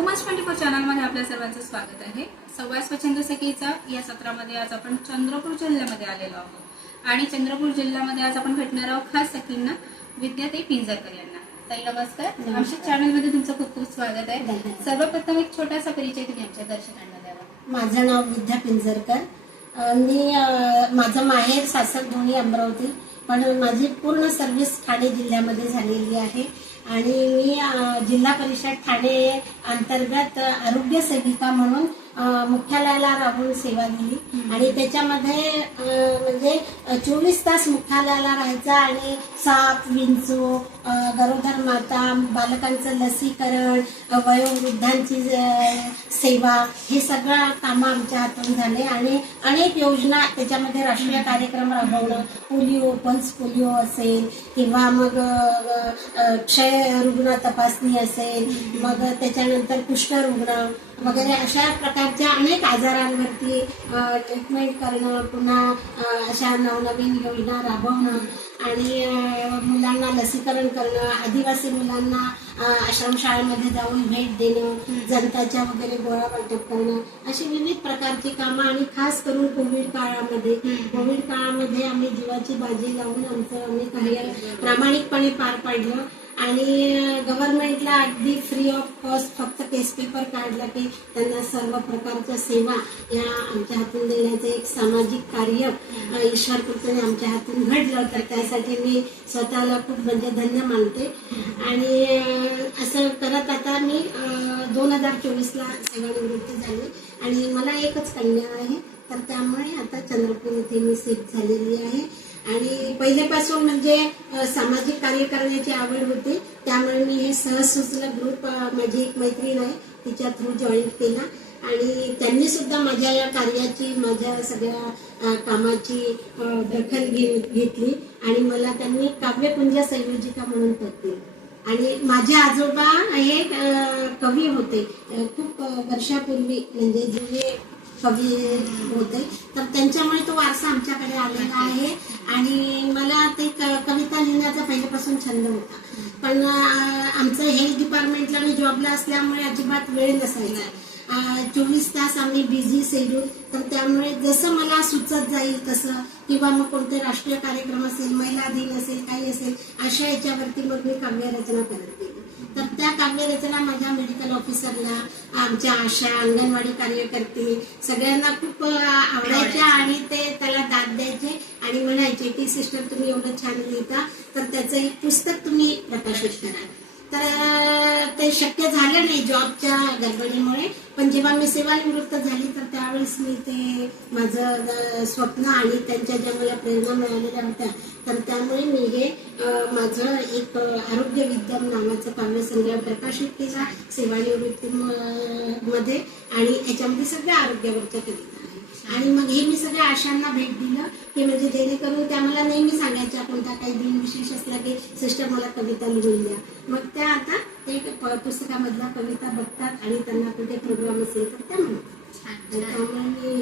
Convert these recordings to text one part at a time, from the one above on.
Women's 24 चॅनलमध्ये आपल्या सर्वांचं स्वागत आहे। संवाद स्वच्छंद सखीचा या सत्रामध्ये आज आपण चंद्रपूर जिल्ह्यामध्ये आलेलो आहोत आणि चंद्रपूर जिल्ह्यामध्ये आज आपण भेटणार आहोत खास सखींना विद्याताई पिंजरकर यांना। ताई नमस्कार, आमच्या चॅनलमध्ये तुमचं खूप खूप स्वागत आहे। सर्वप्रथम एक छोटासा परिचय तुम्ही आमच्या दर्शकांना द्यावा। माझं नाव विद्या पिंजरकर, मी माझं माहेर सासर दोन्ही अमरावती, पण माझी पूर्ण सर्व्हिस ठाणे जिल्ह्यामध्ये झालेली आहे आणि मी जिल्हा परिषद ठाणे अंतर्गत आरोग्य सेविका म्हणून मुख्यालयाला राहून सेवा दिली आणि त्याच्यामध्ये म्हणजे 24 तास मुख्यालयाला राहायचा आणि साप, विंचू, गरोदर माता, बालकांचं लसीकरण, वयोवृद्धांची सेवा, हे सगळं कामं आमच्या हातून झाले आणि अनेक योजना त्याच्यामध्ये राष्ट्रीय कार्यक्रम राबवणं, पोलिओ, पल्स पोलिओ असेल किंवा मग क्षय रुग्ण तपासणी असेल, मग त्याच्यानंतर कुष्ठरुग्ण वगैरे अशा प्रकारच्या अनेक आजारांवरती ट्रीटमेंट करणं, पुन्हा अशा नवनवीन योजना राबवणं आणि मुलांना लसीकरण करणं, आदिवासी मुलांना आश्रमशाळेमध्ये जाऊन भेट देणं, जनताच्या वगैरे गोळा वाटप करणं, अशी विविध प्रकारची कामं आणि खास करून कोविड काळामध्ये आम्ही जीवाची बाजी लावून आम्ही कार्य प्रामाणिकपणे पार पाडलं आणि गव्हर्नमेंटला अगदी फ्री ऑफ कॉस्ट फक्त केस पेपर काढला की त्यांना सर्व प्रकारच्या सेवा या आमच्या हातून देण्याचं एक सामाजिक कार्य ईश्वर कृपेने आमच्या हातून घडलं, तर त्यासाठी मी स्वतःला खूप म्हणजे धन्य मानते। आणि असं करत आता मी 2024ला सेवानिवृत्ती झाली आणि मला एकच कन्या आहे, तर त्यामुळे आता चंद्रपूर येथे मी शिफ्ट झालेली आहे आणि पहिल्यापासून म्हणजे सामाजिक कार्य करण्याची आवड होती, त्यामुळे मी हे सहज सुचलं ग्रुप, माझी एक मैत्रीण आहे तिच्या थ्रू जॉईन केला आणि त्यांनी सुद्धा माझ्या या कार्याची, माझ्या सगळ्या कामाची दखल घेतली आणि मला त्यांनी काव्यकुंज संयोजिका म्हणून पद दिलं। आणि माझे आजोबा हे कवी होते, खूप वर्षापूर्वी म्हणजे जुने कवी होते, तर त्यांच्यामुळे तो वारसा आमच्याकडे आलेला आहे आणि मला ते कविता लिहिण्याचा पहिल्यापासून छंद होता, पण आमचं हेल्थ डिपार्टमेंटला मी जॉबला असल्यामुळे अजिबात वेळ नसायचा, 24 तास आम्ही बिझी शेड्यूल, तर त्यामुळे जसं मला सुचत जाईल तसं किंवा मग कोणते राष्ट्रीय कार्यक्रम असेल, महिला दिन असेल, काही असेल, अशा याच्यावरती मग मी काव्यरचना करत गेली। तर त्या काव्यरचना माझ्या मेडिकल ऑफिसरला, आमच्या आशा, अंगणवाडी कार्यकर्ते सगळ्यांना खूप आवडायच्या आणि ते त्याला दाद द्यायचे आणि म्हणायचे की सिस्टर तुम्ही एवढं छान लिहिता, तर त्याचं एक पुस्तक तुम्ही प्रकाशित करा। तर ते शक्य झालं नाही जॉबच्या गडबडीमुळे, पण जेव्हा मी सेवानिवृत्त झाली तर त्यावेळेस मी ते माझं स्वप्न आणि त्यांच्या ज्या मला प्रेरणा मिळालेल्या होत्या, तर त्यामुळे मी हे माझं एक आरोग्य विद्यम नावाचं काव्यसंग्रह प्रकाशित केला सेवानिवृत्तीमध्ये आणि याच्यामध्ये सगळ्या आरोग्यावरच्या कविता आहे। आणि मग हे मी सगळ्या आशांना भेट दिलं की म्हणजे जेणेकरून त्या मला नेहमी सांगायच्या कोणता काही दिन विशेष असला की सिस्टर मला कविता लिहून द्या, मग त्या आता ते पुस्तकामधल्या कविता बघतात आणि त्यांना कुठे प्रोग्राम असेल तर त्या म्हणतात। त्यामुळे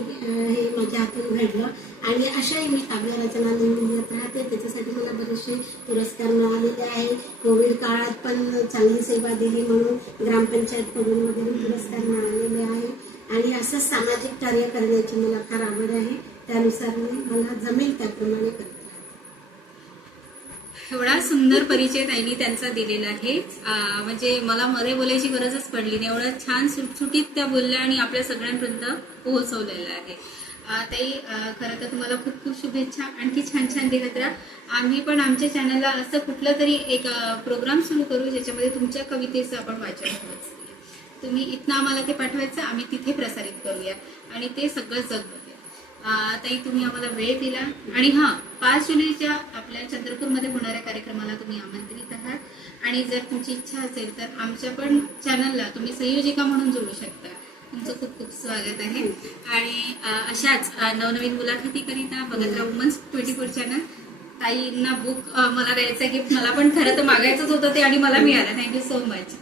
हे माझ्या हातून घडलं आणि अशाही मी काव्यरचना नेहमी लिहित राहते, त्याच्यासाठी मला बरेचसे पुरस्कार मिळालेले आहे। कोविड काळात पण चांगली सेवा दिली म्हणून ग्रामपंचायतकडून वगैरे पुरस्कार मिळालेले आहे आणि असं सामाजिक कार्य करण्याची मला फार आवड आहे, त्यानुसार मला जमेल त्याप्रमाणे करते। एवढा सुंदर परिचय ताईंनी त्यांचा दिलेला आहे, म्हणजे मला मध्ये बोलायची गरजच पडली नाही, एवढं छान सुटसुटीत त्या बोलल्या आणि आपल्या सगळ्यांपर्यंत पोहोचवलेलं आहे। ताई खरं तर तुम्हाला खूप खूप शुभेच्छा, आणखी छान छान देत राहा। आम्ही पण आमच्या चॅनलला असं कुठलं तरी एक प्रोग्राम सुरू करू ज्याच्यामध्ये तुमच्या कवितेचं आपण वाचन होत, तुम्ही इथनं आम्हाला ते पाठवायचं, आम्ही तिथे प्रसारित करूया आणि ते सगळं जग बघूया। ताई तुम्ही आम्हाला वेळ दिला आणि 5 जुलैच्या आपल्या चंद्रपूरमध्ये होणाऱ्या कार्यक्रमाला तुम्ही आमंत्रित आहात आणि जर तुमची इच्छा असेल तर आमच्या पण चॅनलला तुम्ही संयोजिका म्हणून जोडू शकता। तुमचं खूप खूप स्वागत आहे आणि अशाच नवनवीन मुलाखतीकरिता बघत राहा वुमन्स 24 चॅनल। ताईंना बुक मला द्यायचं गिफ्ट मला पण खरं तर मागायचंच होतं ते आणि मला मिळालं। Thank you so much.